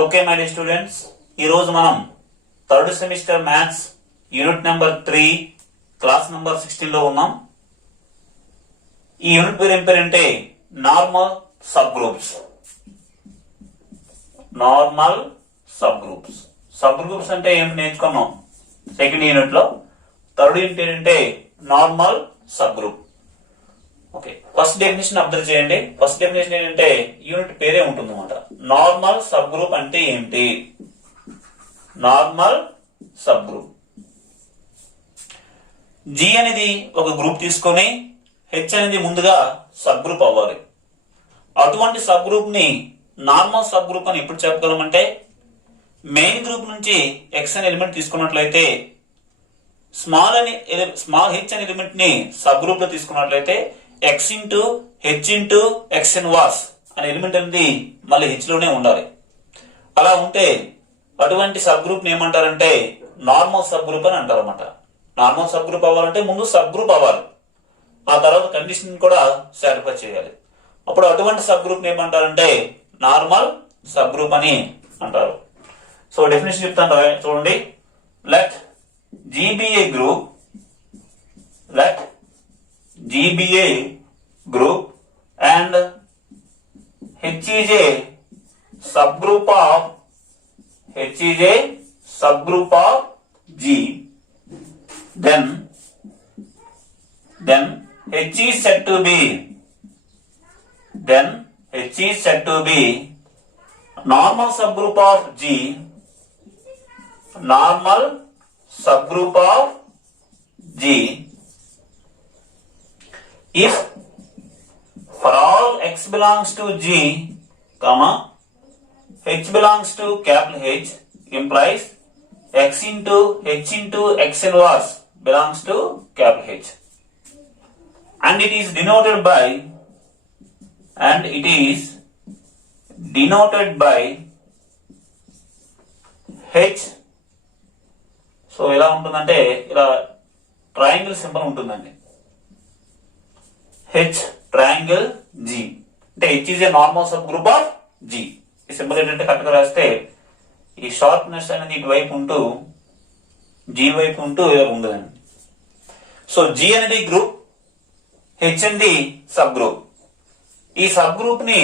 Okay my dear students, ఈరోజు మనం third semester maths unit number 3 class number 16 లో ఉన్నాం. ఈ యూనిట్ పేరు ఏం పేరంటే normal subgroups. Normal subgroups. Subgroups అంటే ఏమిటి నేర్చుకున్నాం సెకండ్ యూనిట్ లో. థర్డ్ యూనిట్ ఏంటంటే normal subgroup. Okay, first definition observe చేయండి. ఫస్ట్ డెఫినేషన్ ఏంటంటే యూనిట్ పేరే ఉంటుంది అన్నమాట. నార్మల్ సబ్ గ్రూప్ అంటే ఏంటి? Normal sub group. జి అనేది ఒక గ్రూప్ తీసుకొని హెచ్ అనేది ముందుగా సబ్ గ్రూప్ అవ్వాలి. అటువంటి సబ్ గ్రూప్ ని నార్మల్ సబ్ గ్రూప్ అని ఎప్పుడు చెప్పగలమంటే, మెయిన్ గ్రూప్ నుంచి ఎక్స్ అనే ఎలిమెంట్ తీసుకున్నట్లయితే స్మాల్ హెచ్ అనే ఎలిమెంట్ ని సబ్ గ్రూప్ లో తీసుకున్నట్లయితే X into H into X inverse అనే ఎలిమెంట్ అనేది మళ్ళీ హెచ్ లోనే ఉండాలి. అలా ఉంటే అటువంటి సబ్ గ్రూప్ ని ఏమంటారంటే నార్మల్ సబ్ గ్రూప్ అని అంటారు అనమాట. నార్మల్ సబ్ గ్రూప్ అవ్వాలంటే ముందు సబ్ గ్రూప్ అవ్వాలి, ఆ తర్వాత కండిషన్ కూడా సాటిస్ఫై చేయాలి. అప్పుడు అటువంటి సబ్ గ్రూప్ ని ఏమంటారంటే నార్మల్ సబ్ గ్రూప్ అని అంటారు. సో డెఫినేషన్ చెప్తాను చూడండి. Let G be a group, let G be a group and H is a subgroup of G, then H is said to be normal subgroup of G, normal subgroup of G if for all x belongs to G, h belongs to capital H, implies x into h into x inverse belongs to capital H, and it is denoted by H. So ఎలా ఉంటుందంటే ఇలా triangle symbol ఉంటుందండి. H triangle G అంటే H is a normal subgroup of G. ఈ symbol ఏంటంటే correct గా రాస్తే ఈ షార్ప్నెస్ అనేది ఇటువైపు ఉంటూ జి వైపు ఉంటూ ఇలా ఉంటుందండి. సో జి అనేది గ్రూప్, హెచ్ అనేది సబ్ గ్రూప్. ఈ సబ్ గ్రూప్ ని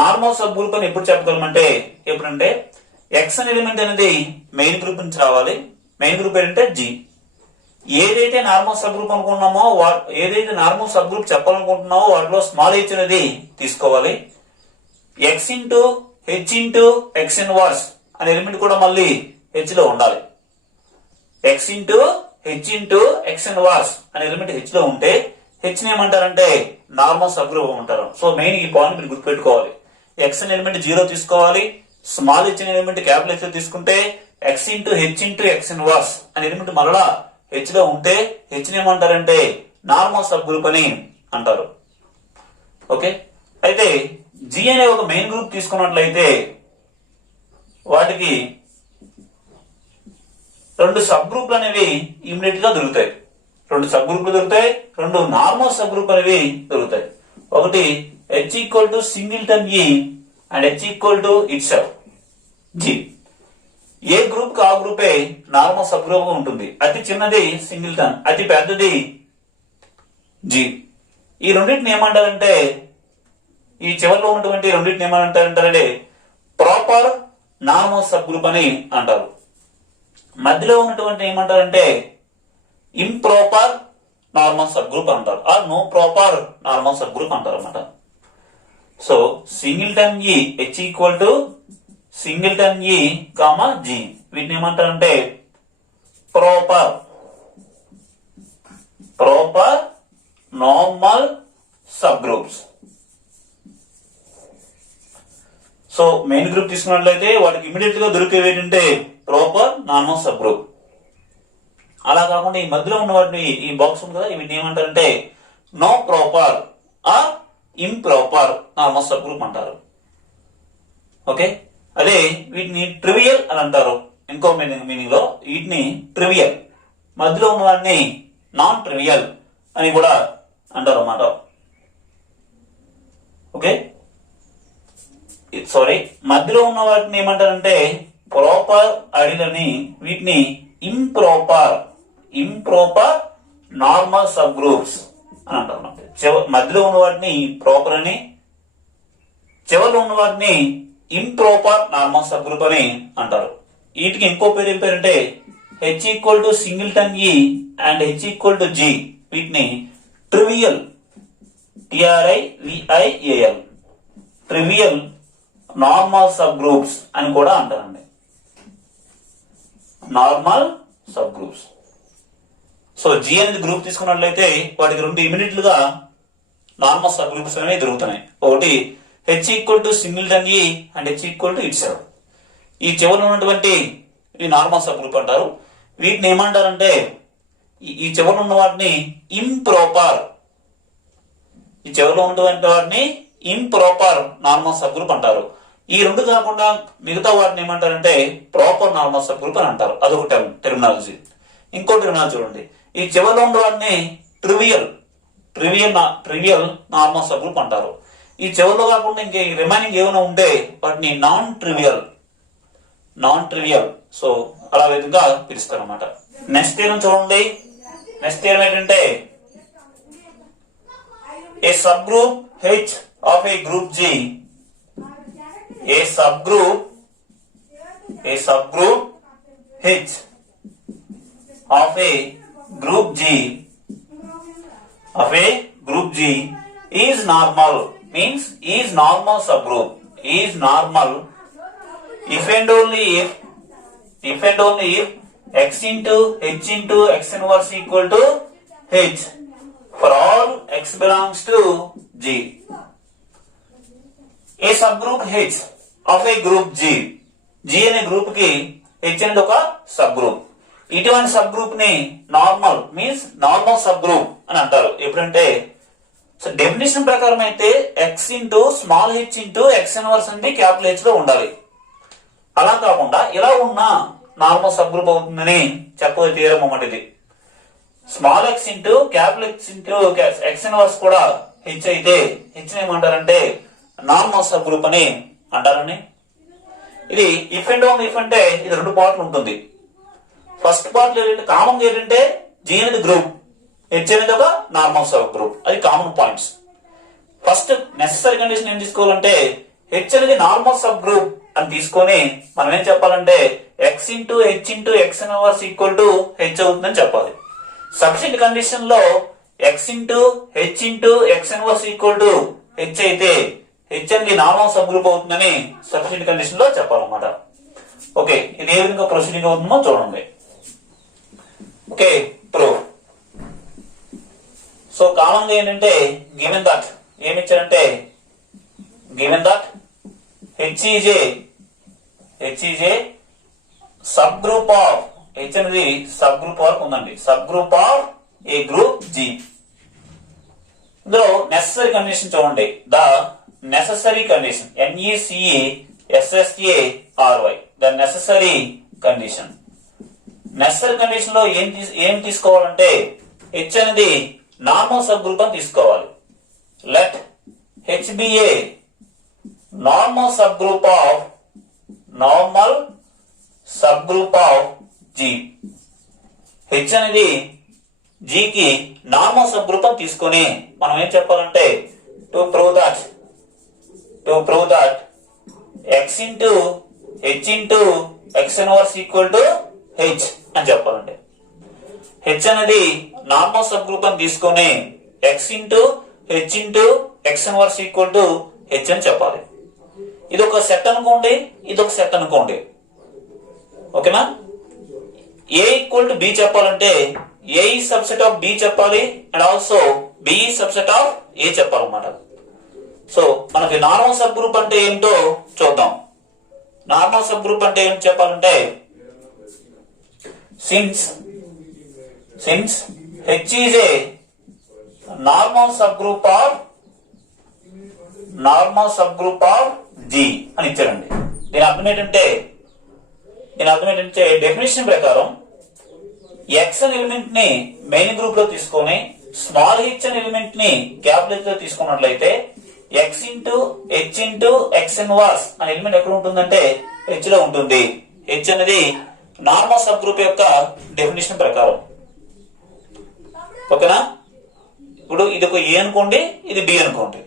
నార్మల్ సబ్ గ్రూప్ అని ఎప్పుడు చెప్పగలమంటే, ఎప్పుడంటే ఎక్స్ అనే ఎలిమెంట్ అనేది మెయిన్ గ్రూప్ నుంచి రావాలి. మెయిన్ గ్రూప్ ఏంటంటే జి. ఏదైతే నార్మల్ సబ్ గ్రూప్ అనుకుంటున్నామో, ఏదైతే నార్మల్ సబ్ గ్రూప్ చెప్పాలనుకుంటున్నామో వాటిలో స్మాల్ హెచ్ అనేది తీసుకోవాలి. X into H into X inverse అనే ఎలిమెంట్ కూడా మళ్ళీ హెచ్ లో ఉండాలి. X into H into X inverse అనే ఎలిమెంట్ హెచ్ లో ఉంటే హెచ్ ని ఏమంటారంటే నార్మల్ సబ్ గ్రూప్ అంటారు. సో మెయిన్ ఈ పాయింట్ మీరు గుర్తుపెట్టుకోవాలి. ఎక్స్ అనే ఎలిమెంట్ 0 తీసుకోవాలి. స్మాల్ హెచ్ అనే ఎలిమెంట్ క్యాపిటల్ హెచ్ తీసుకుంటే X into H into X inverse అనే ఎలిమెంట్ మరలా హెచ్ లో ఉంటే హెచ్ ని ఏమంటారంటే నార్మల్ సబ్ గ్రూప్ అని అంటారు. ఓకే, అయితే జి అనే ఒక మెయిన్ గ్రూప్ తీసుకున్నట్లయితే వాటికి రెండు సబ్ గ్రూప్లు అనేవి ఇమిడియట్ గా దొరుకుతాయి. రెండు సబ్ గ్రూప్లు దొరుకుతాయి, రెండు నార్మల్ సబ్ గ్రూప్ అనేవి దొరుకుతాయి. ఒకటి హెచ్ ఈక్వల్ టు సింగిల్టన్ ఈ and H equal to itself G. A group కి ఆ గ్రూపే నార్మల్ సబ్ గ్రూప్ ఉంటుంది. అతి చిన్నది సింగిల్టన్, అతి పెద్దది జి. ఈ రెండింటిని ఏమంటారంటే, ఈ చివరిలో ఉన్నటువంటి రెండింటిని ఏమంటారంటే ప్రాపర్ నార్మల్ సబ్ గ్రూప్ అని అంటారు. మధ్యలో ఉన్నటువంటి ఏమంటారంటే ఇంప్రాపర్ నార్మల్ సబ్ గ్రూప్ అంటారు, or no proper normal subgroup అంటారు అన్నమాట. So singleton e H equal to singleton e comma G, వీటిని ఏమంటారంటే proper normal subgroups. So main group తీసుకున్నట్లయితే వాటికి ఇమీడియట్ గా దొరికేవి ఏంటంటే ప్రాపర్ నార్మల్ సబ్ గ్రూప్. అలా కాకుండా ఈ మధ్యలో ఉన్న వాటిని, ఈ బాక్స్ ఉంది కదా, వీటిని ఏమంటారంటే no proper or improper normal subgroup అంటారు. ఓకే, అదే వీటిని ట్రివియల్ అని అంటారు. ఇంకో మీనింగ్ లో వీటిని ట్రివియల్, మధ్యలో ఉన్న వాటిని నాన్ ట్రివియల్ అని కూడా అంటారు అన్నమాట. ఓకే, సారీ, మధ్యలో ఉన్న వాటిని ఏమంటారంటే ప్రాపర్ ఐడియల్ అని, వీటిని ఇంప్రాపర్ నార్మల్ సబ్ గ్రూప్స్ అని అంటారు. మధ్యలో ఉన్న వాటిని ప్రాపర్ అని, చివరిలో ఉన్న వాటిని ఇంప్రాపర్ నార్మల్ సబ్ గ్రూప్ అని అంటారు. వీటికి ఇంకో పేరు ఏం పేరంటే H equal to singleton E and H equal to G, వీటిని trivial TRIVIAL trivial normal sub groups అని కూడా అంటారండి. Normal subgroups. So G అనేది గ్రూప్ తీసుకున్నట్లయితే వాటికి రెండు ఇమీడియట్ గా నార్మల్ సబ్ గ్రూప్స్ అనేవి దొరుకుతున్నాయి. ఒకటి H equal to singleton E and H equal to itself. ఈ చివరిలో ఉన్నటువంటి ఈ నార్మల్ సబ్ గ్రూప్ అంటారు. వీటిని ఏమంటారంటే ఈ చివరిలో ఉన్న వాటిని ఇంప్రాపర్, ఈ చివరిలో ఉన్నటువంటి వాటిని ఇంప్రాపర్ నార్మల్ సబ్ గ్రూప్ అంటారు. ఈ రెండు కాకుండా మిగతా వాటిని ఏమంటారంటే ప్రాపర్ నార్మల్ సబ్ గ్రూప్ అని అంటారు. అదొక టెర్మినాలజీ. ఇంకో టెర్మినాలజీ చూడండి, ఈ చివరిలో ఉన్న వాటిని ట్రివియల్ నార్మల్ సబ్ గ్రూప్ అంటారు. ఈ చివరిలో కాకుండా ఇంకే రిమైనింగ్ ఏమైనా ఉంటే వాటిని నాన్ ట్రివియల్ సో అలా విధంగా పిలుస్తారు అన్నమాట. నెక్స్ట్ థియరం చూడండి. నెక్స్ట్ థియరం ఏంటంటే a subgroup H of a group G, a subgroup H of a group G is normal, means is normal subgroup, is normal if and only if x into h into x inverse equal to h for all x belongs to G. A subgroup H of a group G అనే group కి H అనేది ఒక sub group. ఇటువంటి sub group ని normal means normal subgroup అని అంటారు. ఎప్పుడంటే definition ప్రకారం అయితే x into small h into x inverse అంటే క్యాపిటల్ H లో ఉండాలి. అలా కాకుండా ఇలా ఉన్న నార్మల్ సబ్ గ్రూప్ అవుతుందని చెప్పవచ్చు థియరం అన్నమాట. ఇది small x into capital H into x inverse కూడా h అయితే h ఏమంటారంటే నార్మల్ సబ్ గ్రూప్ అని అంటారని. ఇది ఇఫ్ అండ్ ఓన్లీ ఇఫ్ అంటే ఇది రెండు పార్ట్లు ఉంటుంది. ఫస్ట్ పార్ట్ ఏంటంటే కామన్ ఏంటంటే G అనేది గ్రూప్, H అనేది ఒక నార్మల్ సబ్ గ్రూప్. అది common points. First necessary condition ఏం తీసుకోవాలంటే H అనేది నార్మల్ సబ్ గ్రూప్ అని తీసుకొని మనం ఏం చెప్పాలంటే x into h into x inverse equal to h అవుతుందని చెప్పాలి. సబ్స్టిట్యూట్ కండిషన్ లో x into h into x inverse equal to h అయితే h అనేది నార్మల్ సబ్ గ్రూప్ అవుతుందని సబ్స్టిట్యూట్ కండిషన్ లో చెప్పాలన్నమాట. ఓకే, ఇది ఏ విధంగా ప్రొసీడింగ్ అవుతుందో చూడండి. Okay, proof. సో కామన్ గా ఏంటంటే గివెన్ దట్ ఏమి ఇచ్చారంటే given that H is a sub group of H అనేది సబ్ గ్రూప్ వరకు ఉందండి. Sub group of a group G. ఇందులో నెసెసరీ కండిషన్ చూడండి. The necessary condition NECESSARY the necessary condition. Necessary condition లో ఏం తీసుకోవాలంటే H అనేది నార్మల్ సబ్ గ్రూప్ అని తీసుకోవాలి. Let H be a normal subgroup of G. H అనేది G కి నార్మల్ సబ్ గ్రూప్ అని తీసుకొని మనం ఏం చెప్పాలంటే to prove that x into h into x inverse equal to h అని చెప్పాలంటే H అనేది నార్మల్ సబ్ గ్రూప్ అని తీసుకొని x into h into x inverse equal to h అని చెప్పాలి. ఇది ఒక సెట్ అనుకోండి, ఇది ఒక సెట్ అనుకోండి. ఓకేనా? A ఈక్వల్ టు B చెప్పాలంటే A ఈ సబ్సెట్ ఆఫ్ B చెప్పాలి అండ్ ఆల్సో B ఈ సబ్సెట్ ఆఫ్ A చెప్పాలన్నమాట. సో మనకి నార్మల్ సబ్ గ్రూప్ అంటే ఏంటో చూద్దాం. నార్మల్ సబ్ గ్రూప్ అంటే ఏం చెప్పాలంటే since H is a normal subgroup of G అని ఇచ్చారండి. దీని అర్థం ఏంటంటే డెఫినేషన్ ప్రకారం x అనే ఎలిమెంట్ ని మెయిన్ గ్రూప్ లో తీసుకొని స్మాల్ h అనే ఎలిమెంట్ ని క్యాపిటల్ H లో తీసుకున్నట్లయితే X into H into X inverse అనే ఎలిమెంట్ ఎక్కడ ఉంటుందంటే హెచ్ లో ఉంటుంది. హెచ్ అనేది నార్మల్ సబ్ గ్రూప్ యొక్క డెఫినేషన్ ప్రకారం. ఓకేనా? ఇప్పుడు ఇది ఒక ఏ అనుకోండి, ఇది బి అనుకోండి.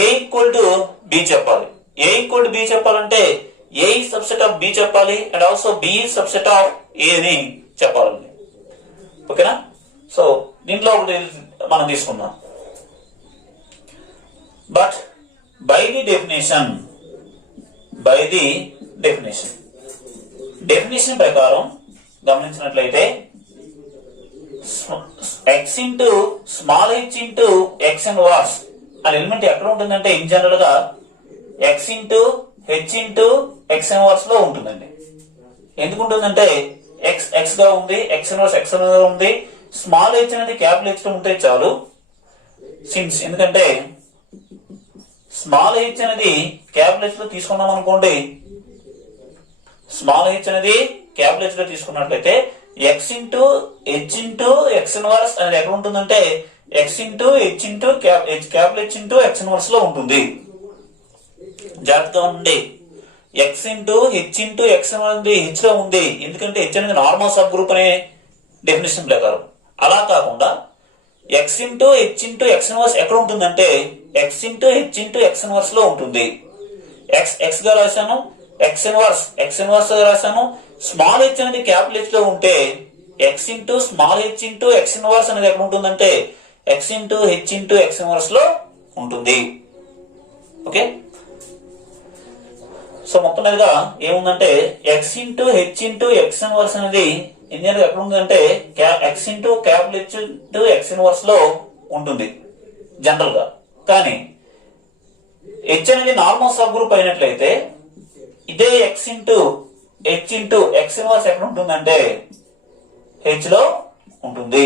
ఏ ఈక్వల్ టు బి చెప్పాలి. ఏ ఈక్వల్ టు బి చెప్పాలంటే A is subset of B చెప్పాలి and also B subset of A అని చెప్పాలండి. ఓకేనా? సో దీంట్లో ఒకటి మనం తీసుకుందాం. బట్ బై ది డెఫినేషన్ ప్రకారం గమనించినట్లయితే X into small H into X inverse అనే ఎలిమెంట్ ఎక్కడ ఉంటుందంటే ఇన్ జనరల్ గా X into H into X inverse లో ఉంటుందండి. ఎందుకు ఉంటుందంటే ఎక్స్ ఎక్స్ గా ఉంది, ఎక్స్ ఇన్వర్స్ ఎక్స్ గా ఉంది. స్మాల్ హెచ్ అనేది క్యాపిటల్ హెచ్ లో ఉంటే చాలు. సిన్స్ ఎందుకంటే స్మాల్ హెచ్ అనేది క్యాపిటల్ హెచ్ లో తీసుకున్నాం అనుకోండి, స్మాల్ హెచ్ అనేది క్యాపిటల్ హెచ్ లో తీసుకున్నట్లయితే X into H into X inverse అనేది ఎక్కడ ఉంటుందంటే X into H into capital H into X inverse లో ఉంటుంది. జాగ్రత్తగా ఉండండి. X into H into X అనేది హెచ్ లో ఉంది, ఎందుకంటే హెచ్ అనేది నార్మల్ సబ్ గ్రూప్ అనే డెఫినేషన్ ప్రకారం. అలా కాకుండా X into H into X inverse ఎక్కడ ఉంటుందంటే X into H into X inverse లో ఉంటుంది. ఎక్స్ ఎక్స్ గా రాశాను, ఎక్స్ ఇన్వర్స్ గా రాశాను. స్మాల్ హెచ్ అనేది క్యాపిటల్ హెచ్ లో ఉంటే X into small H into X inverse అనేది ఎక్కడ ఉంటుందంటే X into H into X inverse లో ఉంటుంది. ఓకే? సో మొత్తం మీదుగా ఏముందంటే X into H into X inverse అనేది ఇండియన్ ఎక్కడ ఉందంటే X into capital H into X inverse లో ఉంటుంది జనరల్ గా. కానీ హెచ్ అనేది నార్మల్ సబ్ గ్రూప్ అయినట్లయితే ఇదే x into H into X inverse ఎక్కడ ఉంటుందంటే హెచ్ లో ఉంటుంది.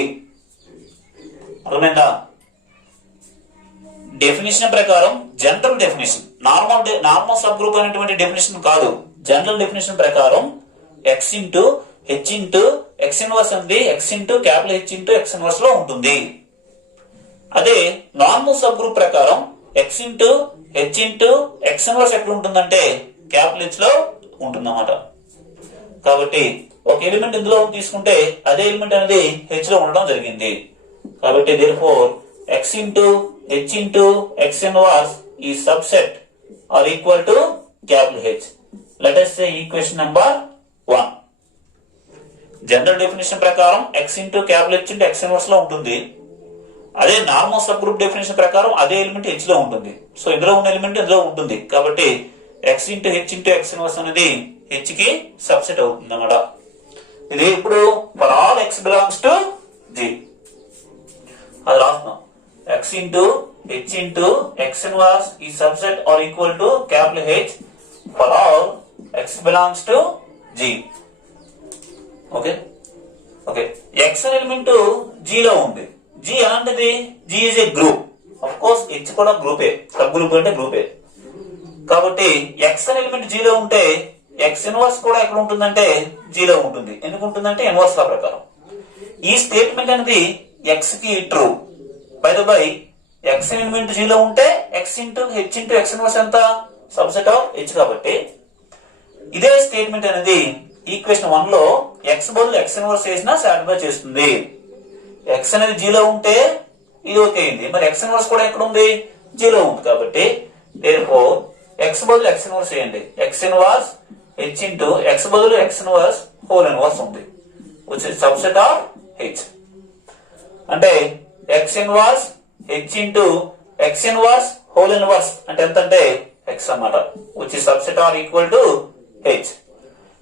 అర్థమైందా? డెఫినేషన్ ప్రకారం general definition, normal subgroup అనేటువంటి డెఫినేషన్ కాదు, జనరల్ డెఫినేషన్ ప్రకారం x into H into X inverse ఉంది x into capital H into X inverse లో ఉంటుంది. అదే నార్మల్ సబ్ గ్రూప్ ప్రకారం x into H into X inverse ఎక్కడ ఉంటుందంటే క్యాపిటల్ హెచ్ లో ఉంటుందన్నమాట. కాబట్టి ఒక ఎలిమెంట్ ఇందులో తీసుకుంటే అదే ఎలిమెంట్ అనేది హెచ్ లో ఉండడం జరిగింది. కాబట్టి therefore x into h into x inverse is subset are equal to capital H. Let us say equation number 1. General definition ప్రకారం x into capital H into x inverse లో ఉంటుంది. అదే నార్మల్ సబ్ గ్రూప్ డెఫినేషన్ ప్రకారం అదే element H లో ఉంటుంది. So ఇందులో ఉన్న ఎలిమెంట్ ఇందులో ఉంటుంది. కాబట్టి x into h into x inverse అనేది h కి సబ్సెట్ అవుతుంది అన్నమాట. ఇది ఇప్పుడు for all x belongs to G అది రాస్తున్నాం. x into h into x inverse is subset or equal to capital H for all x belongs to G. Okay okay x అనే element G లో ఉంది. G ఎలాంటిది? G is a group. of course h కూడా గ్రూపే, sub group అంటే గ్రూపే. కాబట్టి x అనే element G లో ఉంటే x ఇన్వర్స్ కూడా ఎక్కడ ఉంటుందంటే G లో ఉంటుంది. ఎందుకు ఉంటుందంటే ఇన్వర్స్ లా ప్రకారం. ఈ స్టేట్మెంట్ అనేది x కి true. By the by x element G లో ఉంటే x into H into X inverse ఎంత? Subset of h. కాబట్టి ఇదే స్టేట్మెంట్ అనేది ఈక్వేషన్ 1 లో x బదులు x ఇన్వర్స్ చేసినా సాటిస్ఫై చేస్తుంది. x అనేది G లో ఉంటే ఇది ఓకే అయింది. మరి x ఇన్వర్స్ కూడా ఎక్కడ ఉంది? G లో ఉంది. కాబట్టి therefore x బదులు x ఇన్వర్స్ చేయండి. x inverse h into x బదులు x ఇన్వర్స్ హోల్ ఇన్వర్స్ ఉంది, which is subset of h. అంటే x inverse h into x inverse whole inverse అంటే ఎంత అంటే x అన్నమాట, which is subset or equal to h.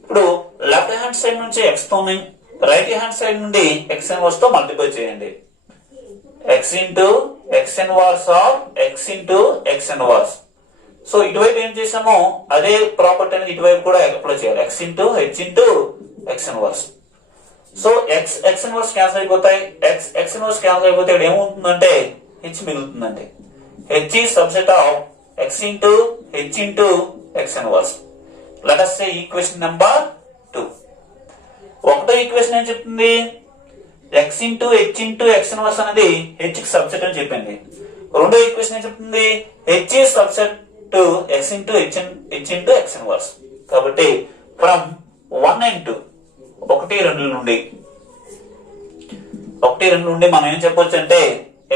ఇప్పుడు left hand side నుంచి x తోని రైట్ హ్యాండ్ సైడ్ నుండి x ఇన్వర్స్ తో మల్టిప్లై చేయండి. x into x inverse of x into x inverse. So ఇటువైపు ఏం చేసామో అదే ప్రాపర్టీ అనేది ఇటువైపు కూడా అప్లై చేయాలి. x into H into x inverse. So x inverse cancel అయిపోతాయి. x ఇన్వర్స్ క్యాన్సిల్ అయిపోతే ఇక్కడ ఏమవుతుందంటే h మిగులుతుందండి. h is subset of x into h into x inverse. Let us say equation number 2. ఒకటో equation ఏం చెప్తుంది? x into h into x inverse అనేది h కి subset అని చెప్పింది. రెండో ఈక్వేషన్ ఏం చెప్తుంది, H is subset to X into H into X inverse. కాబట్టి ఫ్రమ్ 1 and 2 1, 2 నుండి 1, 2 నుండి మనం ఏం చెప్పొచ్చు అంటే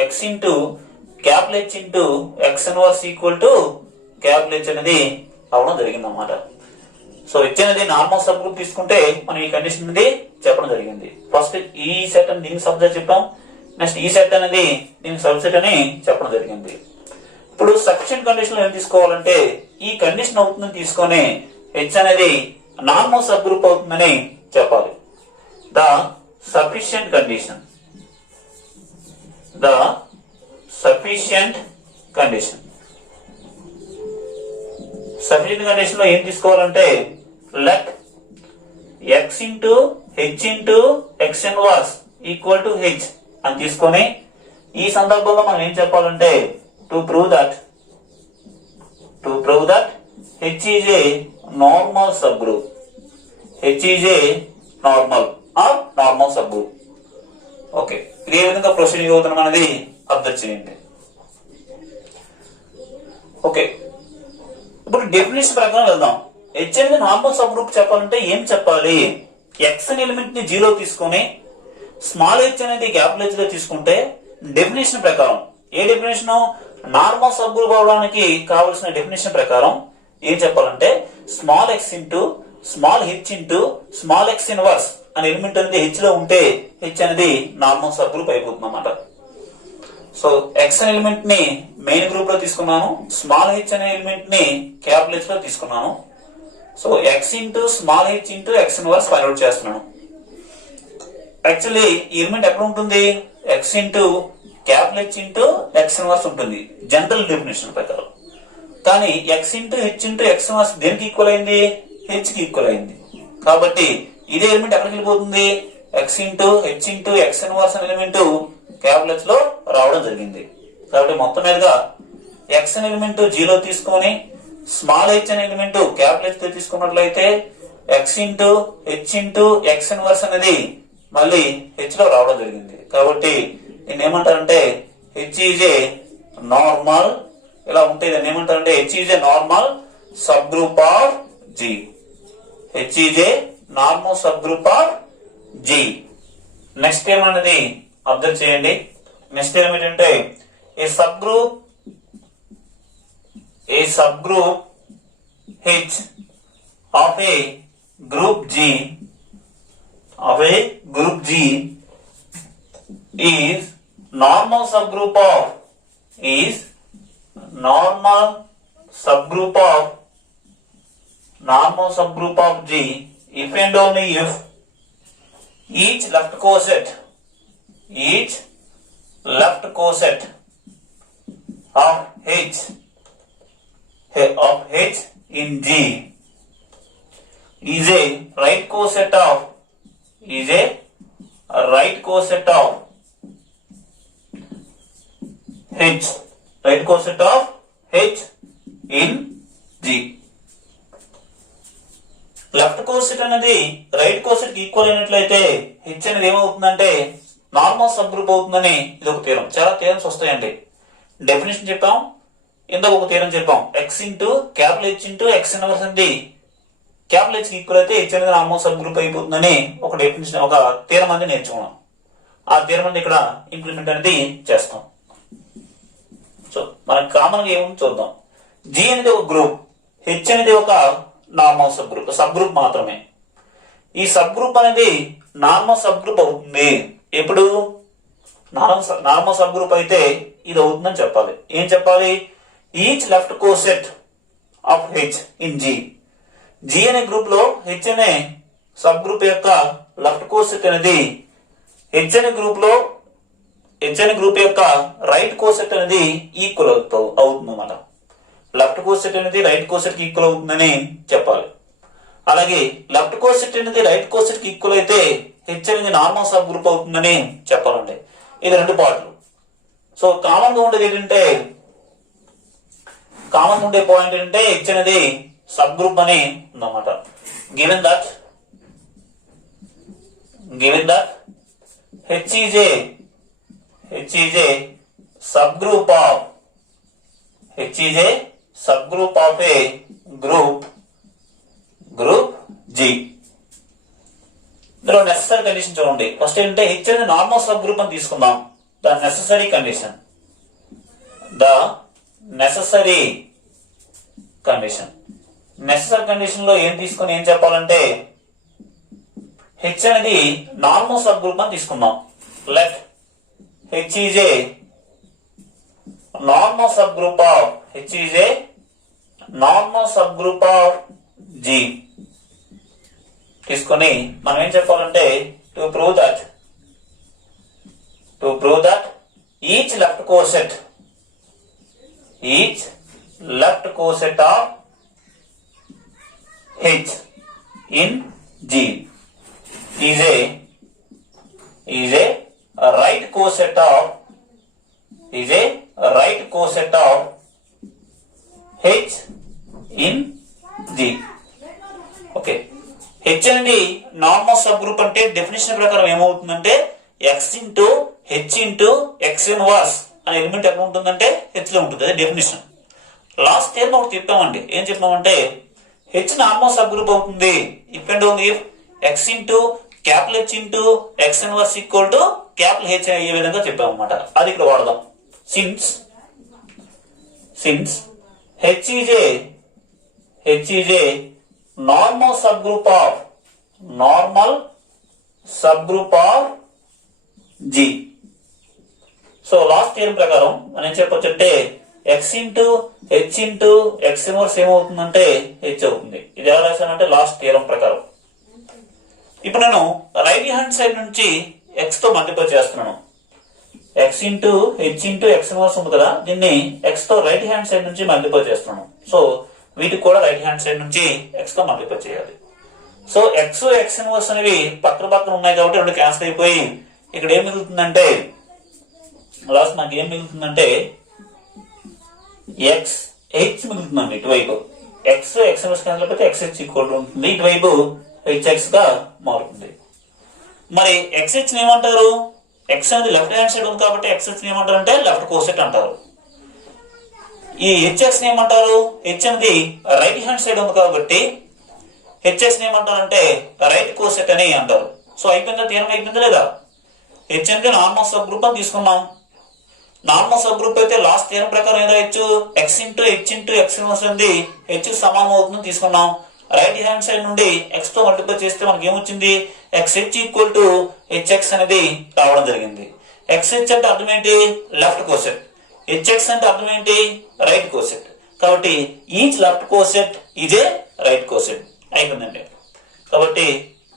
x into capital H into X inverse equal to capital H అనేది అవడం జరిగింది అన్నమాట. సో హెచ్ అనేది నార్మల్ సబ్ గ్రూప్ తీసుకుంటే మనం ఈ కండిషన్ అనేది చెప్పడం జరిగింది. ఫస్ట్ ఈ సెట్ అని దీనికి సబ్సెట్ చెప్పాం, నెక్స్ట్ ఈ సెట్ అనేది దీనికి సబ్సెట్ అని చెప్పడం జరిగింది. ఇప్పుడు సఫిషియెంట్ కండిషన్ లో ఏం తీసుకోవాలంటే ఈ కండిషన్ అవుతుందని తీసుకొని హెచ్ అనేది నార్మల్ సబ్ గ్రూప్ అవుతుందని చెప్పాలి. The sufficient condition, the sufficient condition, sufficient condition లో ఏం తీసుకోవాలంటే let X into H into X inverse equal to H అని తీసుకొని ఈ సందర్భంలో మనం ఏం చెప్పాలంటే to prove that H is a normal subgroup, H is a normal subgroup. Okay, ఇది ఏ విధంగా ప్రొసీడింగ్ అవుతున్నాం అనేది అర్థం చేయండి. ఓకే, ఇప్పుడు డెఫినేషన్ ప్రకారం వెళ్దాం. హెచ్ అనేది నార్మల్ సబ్ గ్రూప్ చెప్పాలంటే ఏం చెప్పాలి, ఎక్స్ అనే ఎలిమెంట్ ని 0 తీసుకొని స్మాల్ హెచ్ అనేది క్యాపిటల్ హెచ్ గా తీసుకుంటే డెఫినేషన్ ప్రకారం, ఏ డెఫినేషన్, నార్మల్ సబ్ గ్రూప్ అవడానికి కావలసిన డెఫినేషన్ ప్రకారం ఏం చెప్పాలంటే small X into small H into small X inverse అనే ఎలిమెంట్ అనేది హెచ్ లో ఉంటే హెచ్ అనేది నార్మల్ సబ్ గ్రూప్ అయిపోతుంది అన్నమాట. సో ఎక్స్ అనే ఎలిమెంట్ ని మెయిన్ గ్రూప్ లో తీసుకున్నాను, స్మాల్ హెచ్ అనే ఎలిమెంట్ ని క్యాపిటల్ హెచ్ లో తీసుకున్నాను. So X into small H into X inverse find out చేస్తున్నాను. యాక్చువల్లీ ఈ ఎలిమెంట్ ఎక్కడ ఉంటుంది, X into capital H into X inverse ఉంటుంది జనరల్ డెఫినేషన్ ప్రకారం. కానీ X into H into X inverse దేనికి ఈక్వల్ అయింది, హెచ్ కి ఈక్వల్ అయింది. కాబట్టి ఇదే ఎలిమెంట్ ఎక్కడికి వెళ్ళిపోతుంది, X into H into X inverse అనే ఎలిమెంట్ క్యాపిటల్ హెచ్ లో రావడం జరిగింది. కాబట్టి మొత్తం మీదుగా ఎక్స్ అనే ఎలిమెంట్ 0 తీసుకొని స్మాల్ హెచ్ అనే ఎలిమెంట్ క్యాపిటల్ హెచ్ తో తీసుకున్నట్లయితే X into H into X inverse అనేది మళ్ళీ హెచ్ లో రావడం జరిగింది. కాబట్టి దీన్ని ఏమంటారంటే హెచ్ ఈజ్ ఏ నార్మల్, ఇలా ఉంటే దాన్ని ఏమంటారంటే H is a normal subgroup of G, H is a normal subgroup of G. Next ఏమన్నది అబ్జర్వ్ చేయండి. నెక్స్ట్ ఏమిటంటే a subgroup H of a group G is normal subgroup of G if and only if each left coset of H in G is a right coset of H in G. Left coset అనేది right coset కి equal అయినట్లయితే H అనేది ఏమవుతుందంటే normal subgroup అవుతుందని ఇది ఒక theorem. చాలా theorems వస్తాయండి. డెఫినేషన్ చెప్పాం, ఇందాక ఒక థీరం చెప్పాం, X into capital H into X inverse అనేది క్యాపిటల్ హెచ్ కి ఈక్వల్ అయితే హెచ్ అనేది నార్మల్ సబ్ గ్రూప్ అయిపోతుందని ఒక డెఫినేషన్, ఒక థీరం అనేది నేర్చుకున్నాం. ఆ థీరం అనేది ఇక్కడ ఇంప్లిమెంట్ అనేది చేస్తాం. సో మనకు కామన్ గా ఏముంది చూద్దాం. జి అనేది ఒక గ్రూప్, హెచ్ అనేది ఒక నార్మల్ సబ్ గ్రూప్ మాత్రమే. ఈ సబ్ గ్రూప్ అనేది నార్మల్ సబ్ గ్రూప్ అవుతుంది ఎప్పుడు, నార్మల్ సబ్ గ్రూప్ అయితే ఇది అవుతుందని చెప్పాలి. ఏం చెప్పాలి, each left coset of H in G. G అనే గ్రూప్ లో హెచ్ అనే సబ్ గ్రూప్ యొక్క లెఫ్ట్ కోసెట్ అనేది హెచ్ అనే గ్రూప్ యొక్క రైట్ కోసెట్ అనేది ఈక్వల్ అవుతుంది అన్నమాట. లెఫ్ట్ కోసెట్ అనేది రైట్ కోసెట్ కి ఈక్వల్ అవుతుందని చెప్పాలి. అలాగే లెఫ్ట్ కోసెట్ అనేది రైట్ కోసెట్ కి ఈక్వల్ అయితే హెచ్ అనేది నార్మల్ సబ్ గ్రూప్ అవుతుందని చెప్పాలండి. ఇది రెండు పార్ట్లు. సో కామన్ గా ఉండేది ఏంటంటే, కామన్ ఉండే పాయింట్ ఏంటంటే హెచ్ అనేది సబ్ గ్రూప్ అని ఉందన్నమాట. Given that H is A subgroup of H is a subgroup of a group G. ఇందులో నెసెసరీ కండిషన్ చూడండి. ఫస్ట్ ఏంటంటే హెచ్ అనేది నార్మల్ సబ్ గ్రూప్ అని తీసుకుందాం. The necessary condition necessary condition లో ఏం తీసుకుని ఏం చెప్పాలంటే హెచ్ అనేది నార్మల్ సబ్ గ్రూప్ అని తీసుకుందాం. Let H is a normal subgroup of G తీసుకొని మనం ఏం చెప్పాలంటే to prove that each left coset of H in G is a right coset of H in G. Okay, H అనేది normal subgroup అంటే definition ప్రకారం ఏమవుతుందంటే x into H into X inverse అనే element ఎక్కడ ఉంటుందంటే H లో ఉంటుంది. అదే డెఫినేషన్. లాస్ట్ ఇయర్ ఒకటి చెప్పామండి. ఏం చెప్పామంటే హెచ్ నార్మల్ సబ్ గ్రూప్ అవుతుంది if and only if x into capital H into X inverse equal to capital H అయ్యే విధంగా చెప్పామన్నమాట. అది ఇక్కడ వాడదాం. Since H is a normal subgroup of G. So last theorem ప్రకారం మనం చెప్పొచ్చు అంటే x into H into X inverse ఏమవుతుందంటే హెచ్ అవుతుంది. ఇది ఎలా రాశానంటే లాస్ట్ థియరం ప్రకారం. ఇప్పుడు నేను రైట్ హ్యాండ్ సైడ్ నుంచి ఎక్స్ తో మల్టిప్లై చేస్తున్నాను. X into H into X inverse ఉంది కదా, దీన్ని ఎక్స్ తో రైట్ హ్యాండ్ సైడ్ నుంచి మల్టిప్లై చేస్తున్నాను. సో వీటికి కూడా రైట్ హ్యాండ్ సైడ్ నుంచి ఎక్స్ తో మల్టిప్లై చేయాలి. సో ఎక్స్ ఎక్స్ ఇన్వర్స్ అనేవి పక్కన ఉన్నాయి కాబట్టి రెండు క్యాన్సిల్ అయిపోయి ఇక్కడ ఏం మిగులుతుందంటే లాస్ట్ నాకు ఏం మిగులుతుందంటే ఎక్స్ హెచ్ మిగులుతుందండి. ఇటువైపు ఎక్స్ ఎక్స్ ఇన్వర్స్ క్యాన్సిల్ అయిపోతే ఎక్స్ హెచ్ ఈక్వల్ ఉంటుంది. ఇటువైపు హెచ్ఎక్స్ గా మారుతుంది. మరి ఎక్స్హెచ్ ఏమంటారు? ఎక్స్ అనేది లెఫ్ట్ హ్యాండ్ సైడ్ ఉంది కాబట్టి ఎక్స్హెచ్ ఏమంటారు అంటే లెఫ్ట్ కోసెట్ అంటారు. ఈ హెచ్ఎక్స్ ఏమంటారు? హెచ్ అనేది రైట్ హ్యాండ్ సైడ్ ఉంది కాబట్టి హెచ్ఎక్స్ ఏమంటారు అంటే రైట్ కోసెట్ అని అంటారు. సో అయిపోయిందా? తీరం అయిపోయిందా లేదా? హెచ్ అంటే నార్మల్ సబ్ గ్రూప్ అని తీసుకున్నాం. నార్మల్ సబ్ గ్రూప్ అయితే లాస్ట్ తీరం ప్రకారం ఏదో H X into H into X inverse ఉంది హెచ్ సమానం అవుతుందని తీసుకున్నాం. రైట్ హ్యాండ్ సైడ్ నుండి ఎక్స్ తో మల్టిప్లై చేస్తే మనకి ఏమొచ్చింది? X H equal to HX అనేది రావడం జరిగింది. ఎక్స్ హెచ్ అంటే అర్థం ఏంటి? Left coset. హెచ్ఎక్స్ అంటే అర్థం ఏంటి? Right coset. కాబట్టి ఈచ్ లెఫ్ట్ కోసెట్ ఇదే రైట్ కోసెట్ అయిపోయిందండి. కాబట్టి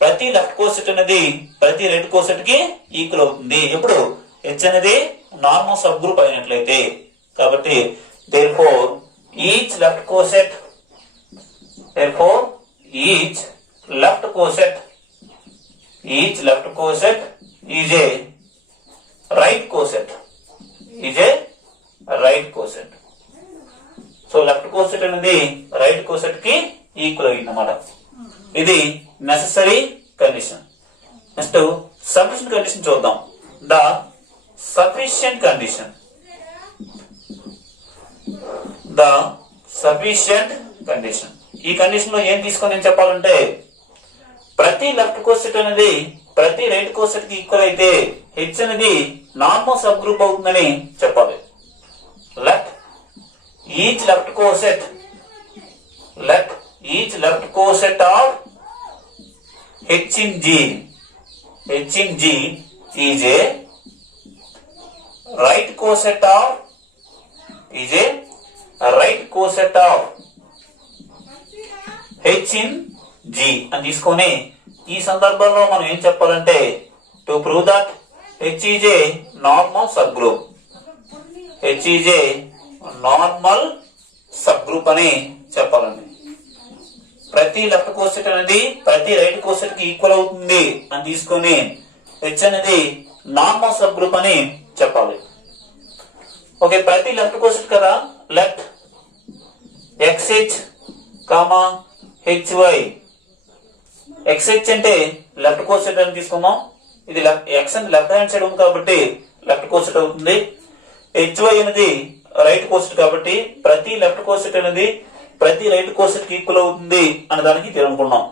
ప్రతి లెఫ్ట్ కోసెట్ అనేది ప్రతి రైట్ కోసెట్ కి ఈక్వల్ అవుతుంది ఎప్పుడు హెచ్ అనేది నార్మల్ సబ్ గ్రూప్ అయినట్లయితే. కాబట్టి therefore each left coset is a right coset. So left coset అనేది రైట్ కోసెట్ కి ఈక్వల్ అయింది అన్నమాట. ఇది necessary condition. Next sufficient condition చూద్దాం. ద సఫిషియెంట్ కండిషన్ ఈ కండిషన్ లో ఏం తీసుకొని ఏం చెప్పాలంటే ప్రతి లెఫ్ట్ కోసెట్ అనేది ప్రతి రైట్ కోసెట్ కి ఈక్వల్ అయితే హెచ్ అనేది నార్మల్ సబ్ గ్రూప్ అవుతుందని చెప్పాలి. Let each left coset of H in G is a right coset of H in G అని తీసుకొని ఈ సందర్భంలో మనం ఏం చెప్పాలంటే to prove that H is a normal subgroup అని చెప్పాలండి. ప్రతి లెఫ్ట్ కోసెట్ అనేది ప్రతి రైట్ కోసెట్ కి ఈక్వల్ అవుతుంది అని తీసుకొని హెచ్ అనేది నార్మల్ సబ్ గ్రూప్ అని చెప్పాలి. ఓకే, ప్రతి లెఫ్ట్ కోసెట్ కదా, లెఫ్ట్ ఎక్స్హెచ్ కామా హెచ్వై. ఎక్స్హెచ్ అంటే లెఫ్ట్ కోసెట్ అని తీసుకున్నాం. ఇది ఎక్స్ అంటే లెఫ్ట్ హ్యాండ్ సైడ్ ఉంది కాబట్టి లెఫ్ట్ కోసెట్ అవుతుంది. హెచ్వై అనేది రైట్ కోసెట్ కాబట్టి ప్రతి లెఫ్ట్ కోసెట్ అనేది ప్రతి రైట్ కోసెట్ కి ఈక్వల్ అవుతుంది అనే దానికి అనుకున్నాం.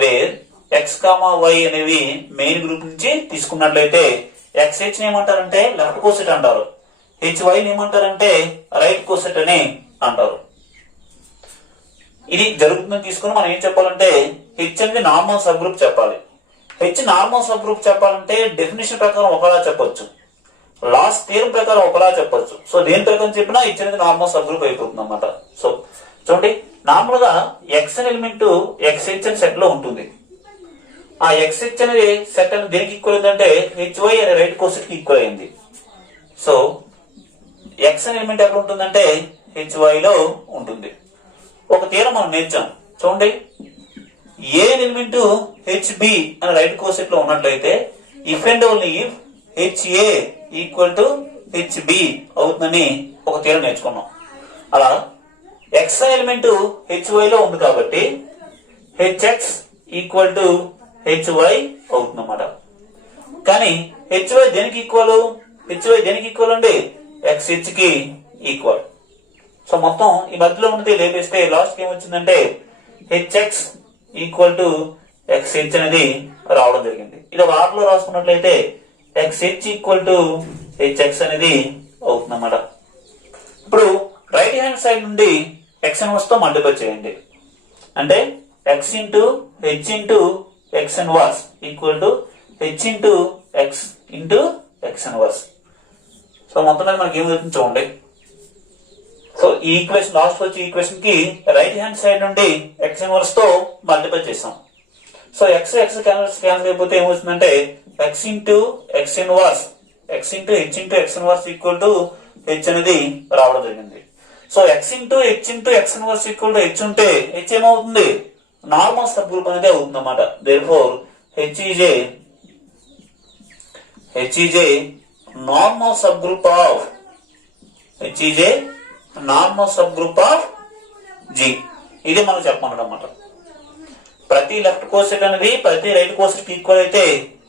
వేర్ ఎక్స్ కామా వై అనేవి మెయిన్ గ్రూప్ నుంచి తీసుకున్నట్లయితే ఎక్స్హెచ్ ఏమంటారంటే లెఫ్ట్ కోసెట్ అంటారు, హెచ్వై ఏమంటారంటే రైట్ కోసెట్ అని అంటారు. ఇది జరుగుతుందని తీసుకుని మనం ఏం చెప్పాలంటే హెచ్ అనేది నార్మల్ సబ్ గ్రూప్ చెప్పాలి. హెచ్ నార్మల్ సబ్ గ్రూప్ చెప్పాలంటే డెఫినేషన్ ప్రకారం ఒకలా చెప్పొచ్చు, లాస్ట్ థియరం ప్రకారం ఒకలా చెప్పొచ్చు. సో దేని ప్రకారం చెప్పినా హెచ్ అనేది నార్మల్ సబ్ గ్రూప్ అయిపోతుంది అన్నమాట. సో చూడండి, నార్మల్ గా ఎక్స్ అనే ఎలిమెంట్ ఎక్స్హెచ్ అనే సెట్ లో ఉంటుంది. ఆ ఎక్స్హెచ్ అనేది సెట్ అనేది దేనికి ఈక్వల్ అయిందంటే హెచ్వై అనే రైట్ కోసెట్ కి ఈక్వల్ అయింది. సో ఎక్స్ అనే ఎలిమెంట్ ఎక్కడ ఉంటుందంటే హెచ్వై లో ఉంటుంది. ఒక థియరం మనం నేర్చాం చూడండి, ఏ ఎలిమెంట్ హెచ్బి అనే రైట్ కోసెట్ లో ఉన్నట్లయితే if and only if HA equal to HB అవుతుందని ఒక థియరం నేర్చుకున్నాం. అలా ఎక్స్ అనే ఎలిమెంట్ హెచ్వై లో ఉంది కాబట్టి హెచ్ఎక్స్ ఈక్వల్ టు హెచ్వై అవుతుంది అన్నమాట. కానీ హెచ్వై దేనికి ఈక్వల్? హెచ్వై దేనికి ఈక్వల్ అండి? ఎక్స్హెచ్ కి ఈక్వల్. సో మొత్తం ఈ మధ్యలో ఉన్నది లేపేస్తే లాస్ట్ ఏమొచ్చిందంటే హెచ్ఎక్స్ ఈక్వల్ టు ఎక్స్హెచ్ అనేది రావడం జరిగింది. ఇది ఒక ఆర్డర్ లో రాసుకున్నట్లయితే ఎక్స్హెచ్ ఈక్వల్ టు హెచ్ఎక్స్ అనేది అవుతుంది అన్నమాట. ఇప్పుడు రైట్ హ్యాండ్ సైడ్ నుండి ఎక్స్ ఇన్వర్స్ తో మల్టిప్లై చేయండి. అంటే x into H into X inverse equal to H into X into X inverse. So మొత్తం మీద మనకి ఏమవుతుంది చూడండి. సో ఈ ఈక్వేషన్ లాస్ట్ వచ్చి ఈక్వేషన్ కి రైట్ హ్యాండ్ సైడ్ నుండి ఎక్స్ ఇన్వర్స్ తో మల్టిప్లై చేసాం. సో ఎక్స్ ఎక్స్ క్యాన్సిల్ అయిపోతే ఏమవుతుందంటే x into X inverse X into H into X inverse equal to H అనేది రావడం జరిగింది. So X into H into X inverse equal to H ఉంటే H ఏమవుతుంది? Normal sub group అనేది అవుతుంది అన్నమాట. Therefore H is a normal subgroup of H is a normal subgroup of G. ఇది మనం చెప్పమన్నమాట. ప్రతి లెఫ్ట్ కోసెట్ అనేది ప్రతి రైట్ కోసెట్ కి ఈక్వల్ అయితే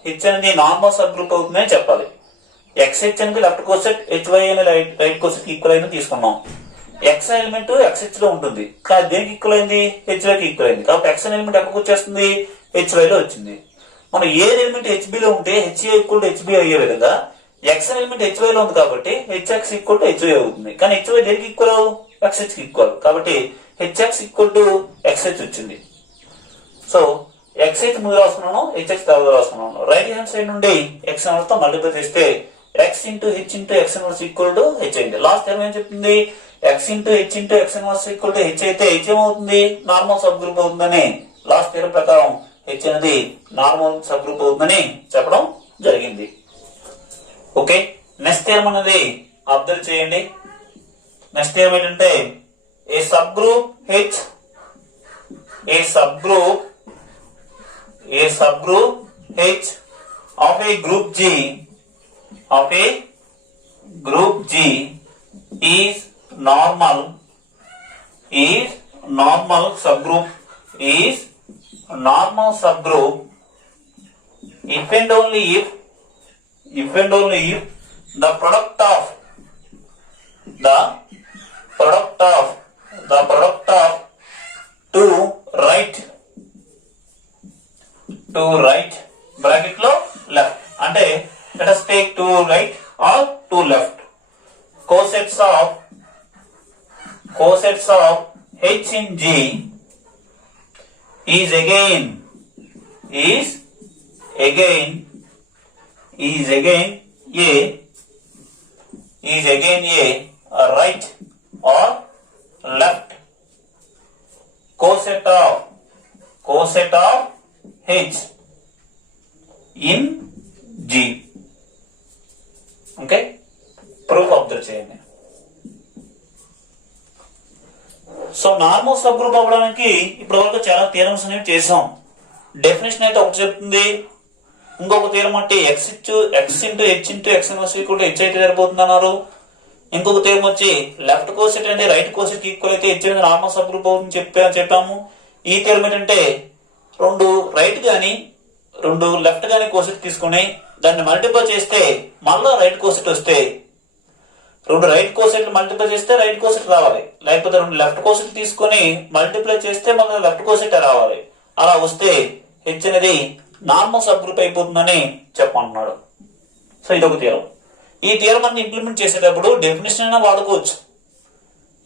హెచ్ అనేది నార్మల్ సబ్ గ్రూప్ అవుతుందని చెప్పాలి. ఎక్స్హెచ్ అనేది లెఫ్ట్ కోసెట్, హెచ్వై అనే రైట్ కోసెట్ కి ఈక్వల్ అయిందని తీసుకున్నాం. ఎక్స్ అనే ఎలిమెంట్ ఎక్స్హెచ్ లో ఉంటుంది కానీ దేనికి ఈక్వల్ అయింది? హెచ్వై కి ఈక్వల్ అయింది. కాబట్టి ఎక్స్ అనే ఎలిమెంట్ ఎక్కడికి వచ్చేస్తుంది? హెచ్వై లో వచ్చింది. మనం ఏ ఎలిమెంట్ హెచ్బి లో ఉంటే హెచ్ఏ ఈక్వల్ టు హెచ్బి అయ్యే విధంగా ఎక్స్ అనే ఎలిమెంట్ హెచ్వై లో ఉంది కాబట్టి హెచ్ఎక్స్ ఈక్వల్ టు హెచ్వై అవుతుంది. కానీ హెచ్వై దేనికి ఈక్వల్? ఎక్స్హెచ్ కి ఈక్వల్. కాబట్టి హెచ్ఎక్స్ ఈక్వల్ టు ఎక్స్హెచ్ వచ్చింది. సో ఎక్స్హెచ్ ముందు రాసుకున్నాను, హెచ్ఎక్స్ తర్వాత రాసుకున్నాను. రైట్ హ్యాండ్ సైడ్ నుండి ఎక్స్ ఇన్వర్స్ తో మల్టిప్లై చేస్తే X into H into X inverse equal to H అయింది. లాస్ట్ టైం ఏం చెప్తుంది? X into H into X inverse equal to H అయితే హెచ్ ఏమవుతుంది? నార్మల్ సబ్ గ్రూప్ అవుతుందని లాస్ట్ థియరం ప్రకారం హెచ్ అనేది నార్మల్ సబ్ గ్రూప్ అవుతుందని చెప్పడం జరిగింది. ఓకే, నెక్స్ట్ థియరం అనేది అబ్జర్వ్ చేయండి. నెక్స్ట్ థియరం ఏంటంటే a subgroup H H of a group G is normal subgroup if and only if the product of two right bracket లో left అంటే let us take two right or two left cosets of H in G is again a right or left coset of H in G. Okay, proof observe చేయండి. So normal sub group అవ్వడానికి ఇప్పటి వరకు చాలా theorems అనేవి చేసాం. Definition అయితే ఒకటి చెప్తుంది, ఇంకొక థియరం అంటే x into H into X inverse equal to H అయితే సరిపోతుంది అన్నారు. ఇంకొక థియరం వచ్చి లెఫ్ట్ కోసెట్ అంటే రైట్ కోసెట్ ఈక్వల్ అయితే హెచ్ అనేది నార్మల్ సబ్ గ్రూప్ అవుతుంది చెప్పాము. ఈ థియరం ఏంటంటే రెండు రైట్ గాని రెండు లెఫ్ట్ గాని కోసెట్ తీసుకుని దాన్ని మల్టిప్లై చేస్తే మళ్ళా రైట్ కోసెట్ వస్తే, రెండు రైట్ కోసెట్లు మల్టిప్లై చేస్తే రైట్ కోసెట్ రావాలి, లేకపోతే రెండు లెఫ్ట్ కోసెట్ తీసుకొని మల్టిప్లై చేస్తే మళ్ళీ లెఫ్ట్ కోసెట్ రావాలి. అలా వస్తే హెచ్ అనేది నార్మల్ సబ్ గ్రూప్ అయిపోతుందని చెప్పమంటున్నాడు. సో ఇదొక థియరం. ఈ థియరం అన్ని ఇంప్లిమెంట్ చేసేటప్పుడు డెఫినేషన్ అయినా వాడుకోవచ్చు.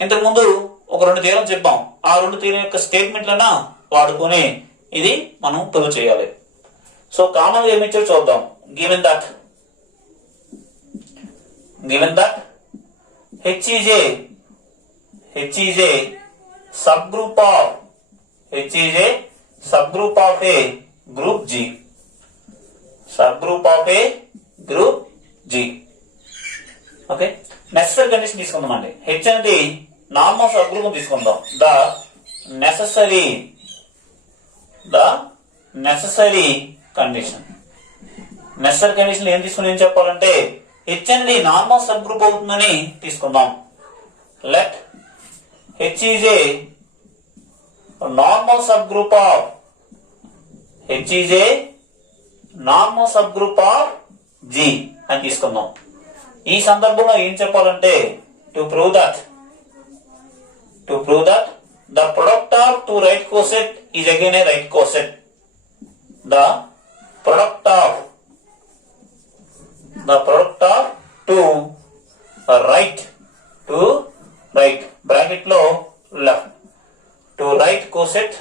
ఇంతకుముందు ఒక రెండు థియరం చెప్పాం, ఆ రెండు థియరం యొక్క స్టేట్మెంట్లైనా వాడుకొని ఇది మనం ప్రూవ్ చేయాలి. సో కామన్ ఏమి ఇచ్చారో చూద్దాం. Given that H is a subgroup of a group G. Subgroup of a group G. Okay, necessary condition తీసుకుందామండి. హెచ్ అనేది నార్మల్ సబ్ గ్రూప్ తీసుకుందాం. The necessary condition. Necessary condition ఏం తీసుకుని ఏం చెప్పాలంటే హెచ్ అనేది నార్మల్ సబ్ గ్రూప్ అవుతుందని తీసుకుందాం. Let H is a normal subgroup of G అని తీసుకుందాం. ఈ సందర్భంలో ఏం చెప్పాలంటే to prove that the product of two right coset is again a right coset. The product of two right bracket లో left to right coset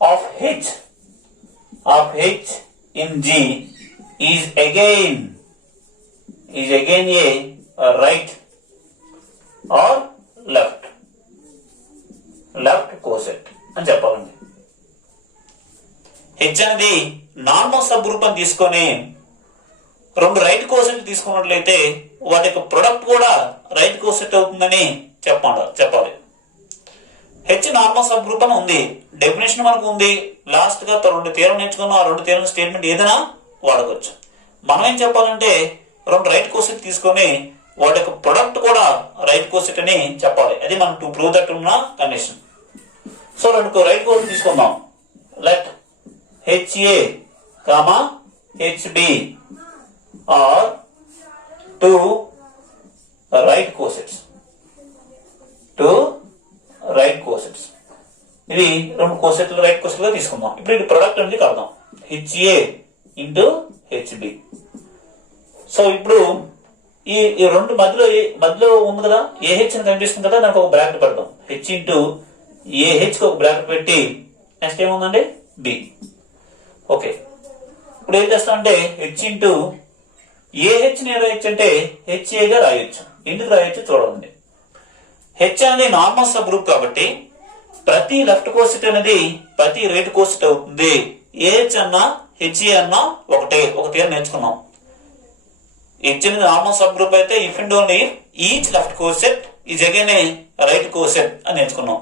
of H in G is again a right or left coset అని చెప్పాలండి. H అనేది normal subgroup అని తీసుకొని రెండు right coset తీసుకున్నట్లయితే వాటి యొక్క ప్రొడక్ట్ కూడా రైట్ కోసెట్ అవుతుందని చెప్పాలి. హెచ్ నార్మల్ సబ్ గ్రూప్ అని ఉంది, డెఫినేషన్ మనకు ఉంది. లాస్ట్ గా రెండు థియరం నేర్చుకున్నాం, ఆ రెండు థియరం స్టేట్మెంట్ ఏదైనా వాడవచ్చు. మనం ఏం చెప్పాలంటే రెండు రైట్ కోసెట్ తీసుకొని వాటి యొక్క ప్రొడక్ట్ కూడా రైట్ కోసెట్ అని చెప్పాలి. అది మనం టు ప్రూవ్ దట్ ఉన్న కండిషన్. సో రెండు రైట్ కోసెట్ తీసుకుందాం. Let HA, HB are two right cosets. ఇది రెండు కోసెట్లు రైట్ కోసెట్లుగా తీసుకుందాం. ఇప్పుడు ఇది ప్రొడక్ట్ అనేది కడదాం. HA into HB. సో ఇప్పుడు ఈ రెండు మధ్యలో ఉంది కదా, AH అని కనిపిస్తుంది కదా, దానికి ఒక బ్రాకెట్ పెడదాం. H ఇంటూ AH కి ఒక బ్రాకెట్ పెట్టి నెక్స్ట్ ఏముందండి B. ఓకే, ఇప్పుడు ఏం చేస్తామంటే హెచ్ ఇంటూ ఏహెచ్ ని రాయొచ్చు అంటే హెచ్ఏగా రాయొచ్చు. ఎందుకు రాయొచ్చు చూడండి. హెచ్ అనేది నార్మల్ సబ్ గ్రూప్ కాబట్టి ప్రతి లెఫ్ట్ కోసెట్ అనేది ప్రతి రైట్ కోసెట్ అవుతుంది. ఏహెచ్ అన్నా హెచ్ఏ అన్నా ఒకటే నేర్చుకున్నాం. హెచ్ అనేది నార్మల్ సబ్ గ్రూప్ అయితే if and only each left coset is again a right coset అని నేర్చుకున్నాం.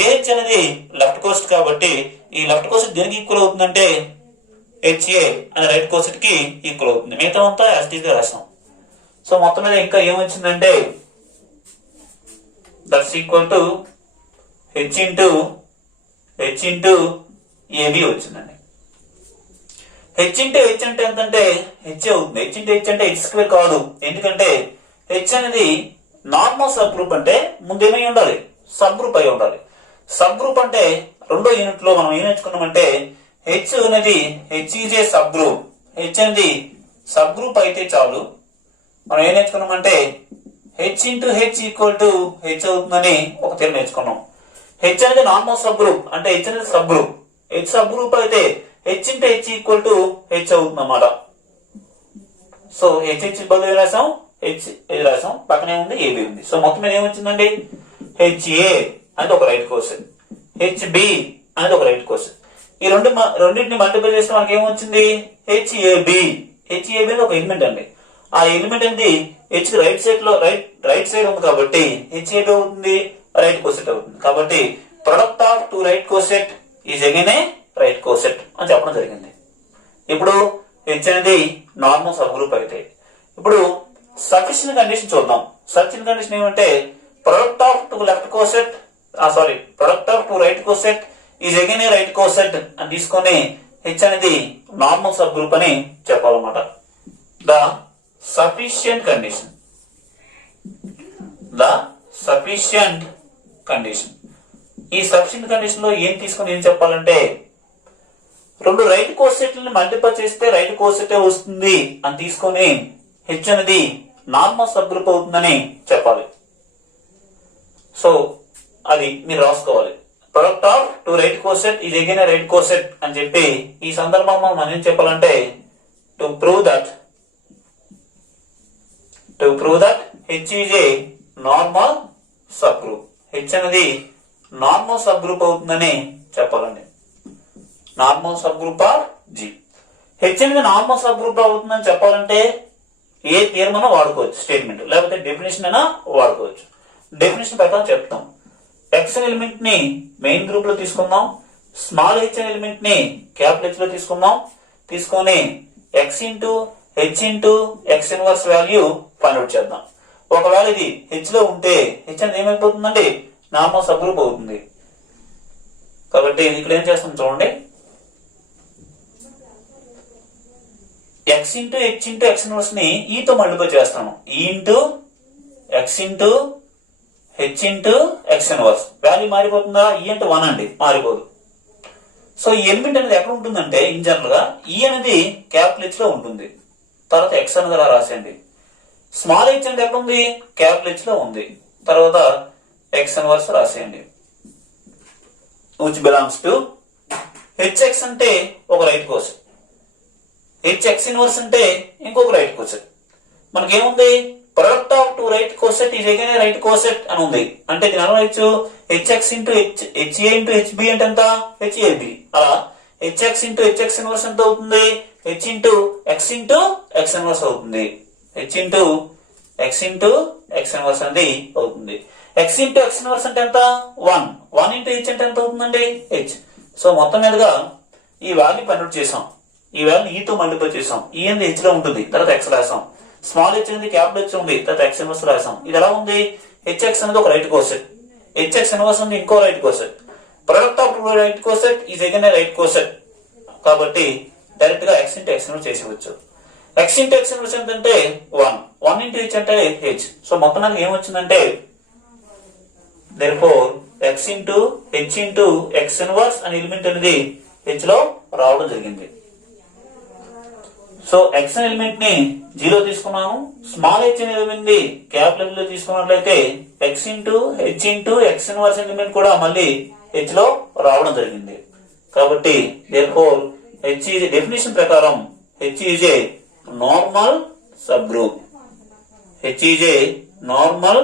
ఏహెచ్ అనేది లెఫ్ట్ కోసెట్ కాబట్టి ఈ లెఫ్ట్ కోసెట్ దేనికి ఈక్వల్ అవుతుందంటే హెచ్ఏ అనే రైట్ కోసెట్ కి ఈక్వల్ అవుతుంది. మిగతా అంతా యాజ్ గా రాసాం. సో మొత్తం మీద ఇంకా ఏమొచ్చిందంటే that's equal to H into A B వచ్చిందండి. హెచ్ ఇంటూ హెచ్ అంటే ఎంతంటే హెచ్ అవుతుంది. హెచ్ ఇంటూ హెచ్ అంటే హెచ్ స్క్వేర్ కాదు. ఎందుకంటే హెచ్ అనేది నార్మల్ సబ్ గ్రూప్ అంటే ముందేమై ఉండాలి, సబ్ గ్రూప్ అయి ఉండాలి. సబ్ గ్రూప్ అంటే రెండో యూనిట్ లో మనం ఏం నేర్చుకున్నామంటే హెచ్ అనేది H is a subgroup. H అనేది సబ్ గ్రూప్ అయితే చాలు. మనం ఏం నేర్చుకున్నామంటే H into H equal to H అవుతుందని ఒక తీరు నేర్చుకున్నాం. హెచ్ అనేది నార్మల్ సబ్ గ్రూప్ అంటే హెచ్ అనేది subgroup. H subgroup అయితే H into H equal to H అవుతుంది అన్నమాట. సో హెచ్ బదులు రాసాం, హెచ్ రాసాం, పక్కనే ఉంది ఏబి ఉంది. సో మొత్తం మీద ఏమొచ్చిందండి హెచ్ఏ అనేది ఒక రైట్ కోర్స్, హెచ్బి అనేది ఒక రైట్ కోర్స్. ఈ రెండింటిని మల్టిప్లై చేస్తే మనకి ఏమొచ్చింది హెచ్ఏబి. హెచ్ఏబి ఒక ఎలిమెంట్ అండి. ఆ ఎలిమెంట్ అనేది హెచ్ కి రైట్ సైడ్ ఉంది కాబట్టి హెచ్ఏబి అవుతుంది, రైట్ కోసెట్ అవుతుంది. కాబట్టి product of two right coset is again a right coset అని చెప్పడం జరిగింది. ఇప్పుడు హెచ్ అనేది నార్మల్ సబ్ గ్రూప్ అయితే ఇప్పుడు సఫిషియెంట్ కండిషన్ చూద్దాం. సఫిషియెంట్ కండిషన్ ఏమంటే product of two left coset product of two right coset is again a right coset అని తీసుకొని హెచ్ అనేది నార్మల్ సబ్ గ్రూప్ అని చెప్పాలన్నమాట. The sufficient condition, the sufficient condition. ఈ సఫిషియంట్ కండిషన్ లో ఏం తీసుకొని ఏం చెప్పాలంటే, రెండు రైట్ కోసెట్లని మల్టిప్లై చేస్తే రైట్ కోసెటే వస్తుంది అని తీసుకొని హెచ్ అనేది నార్మల్ సబ్ గ్రూప్ అవుతుందని చెప్పాలి. సో అది మీరు రాసుకోవాలి. Product of two right coset is again a right coset అని చెప్పి ఈ సందర్భంలో మనం ఏం చెప్పాలంటే, to prove that H is a normal subgroup. H అనేది నార్మల్ సబ్ గ్రూప్ అవుతుందని చెప్పాలండి. Normal subgroup of G. H అనేది నార్మల్ సబ్ గ్రూప్ అవుతుందని చెప్పాలంటే ఏ తీర్మానం వాడుకోవచ్చు, స్టేట్మెంట్ లేకపోతే డెఫినేషన్ అయినా వాడుకోవచ్చు. డెఫినేషన్ ప్రకారం చెప్తాం. ఎక్స్ అనే ఎలిమెంట్ ని మెయిన్ గ్రూప్ లో తీసుకుందాం, స్మాల్ హెచ్ అనే ఎలిమెంట్ ని క్యాపిటల్ హెచ్ లో తీసుకుందాం. తీసుకొని X into H into X inverse value find out చేద్దాం. ఒకవేళ ఇది హెచ్ లో ఉంటే హెచ్ అనేది ఏమైపోతుందండి, నార్మల్ సబ్ గ్రూప్ అవుతుంది. కాబట్టి ఇక్కడ ఏం చేస్తాం చూడండి, X into H into X inverse ని ఈతో మల్టిప్లై చేస్తాను. ఈ into X into H into X inverse value మారిపోతుందా, ఈ అంటే 1 అండి, మారిపోదు. సో ఈ ఎలిమెంట్ అనేది ఎక్కడ ఉంటుందంటే ఇన్ జనరల్ గా ఈ అనేది క్యాపిటల్ హెచ్ లో ఉంటుంది. తర్వాత ఎక్స్ అనేది అలా రాసేయండి. స్మాల్ హెచ్ అంటే ఎక్కడ ఉంది, క్యాపిటల్ హెచ్ లో ఉంది. తర్వాత ఎక్స్ ఇన్వర్స్ రాసేయండి, విచ్ బిలాంగ్స్ టు హెచ్ అంటే ఒక right coset, H X inverse అంటే ఇంకొక రైట్ కోసెట్. మనకేముంది, product of two right coset is again a right coset అని ఉంది. అంటే దీని అర్థం H X into H A into H B అంటే ఎంత, హెచ్ఏబి. అలా హెచ్ఎక్స్ ఇంటూ హెచ్ఎక్స్ ఇన్వర్స్ ఎంత అవుతుంది, H into X into X inverse అవుతుంది. H into X into X inverse అనేది అవుతుంది. ఎక్స్ ఇంటూ ఎక్స్ ఇన్వర్స్ అంటే ఎంత, 1 ఇంటూ హెచ్ అంటే ఎంత అవుతుందండి, హెచ్. సో మొత్తం మీదుగా ఈ వాల్యూ కన్వర్ట్ చేసాం, ఈ వాల్యూ ఈతో మల్టిప్లై చేసాం. ఈ అనేది హెచ్ లో ఉంటుంది, తర్వాత ఎక్స్ రాసాం. స్మాల్ హెచ్ అనేది క్యాపిటల్ హెచ్ ఉంది, తర్వాత ఎక్స్ ఇన్వర్స్ రాసాం. ఇది ఎలా ఉంది, హెచ్ఎక్స్ అనేది ఒక రైట్ కోసెట్, హెచ్ఎక్స్ ఇన్వర్స్ ఉంది ఇంకో right coset. Product of two right coset is again a right coset. కాబట్టి డైరెక్ట్ గా ఎక్స్ ఇంటూ ఎక్స్ ఇన్వర్స్ చేసేవచ్చు. ఎక్స్ ఇంటూ ఎక్స్ ఇన్వర్స్ ఏంటంటే 1 ఇంటూ హెచ్ అంటే హెచ్. సో మొత్తం నాకు ఏమొచ్చిందంటే, therefore X into H into X inverse అనే element అనేది హెచ్ లో రావడం జరిగింది. సో ఎక్స్ అనే ఎలిమెంట్ ని జీరో తీసుకున్నాము, స్మాల్ హెచ్ అనే ఎలిమెంట్ ని క్యాపిటల్ లో తీసుకున్నట్లయితే X into H into X inverse element కూడా మళ్ళీ హెచ్ లో రావడం జరిగింది. కాబట్టి therefore హెచ్ ఈజ్ డెఫినేషన్ ప్రకారం H is a normal subgroup. H is a normal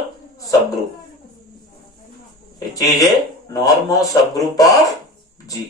subgroup. H is a normal subgroup of G.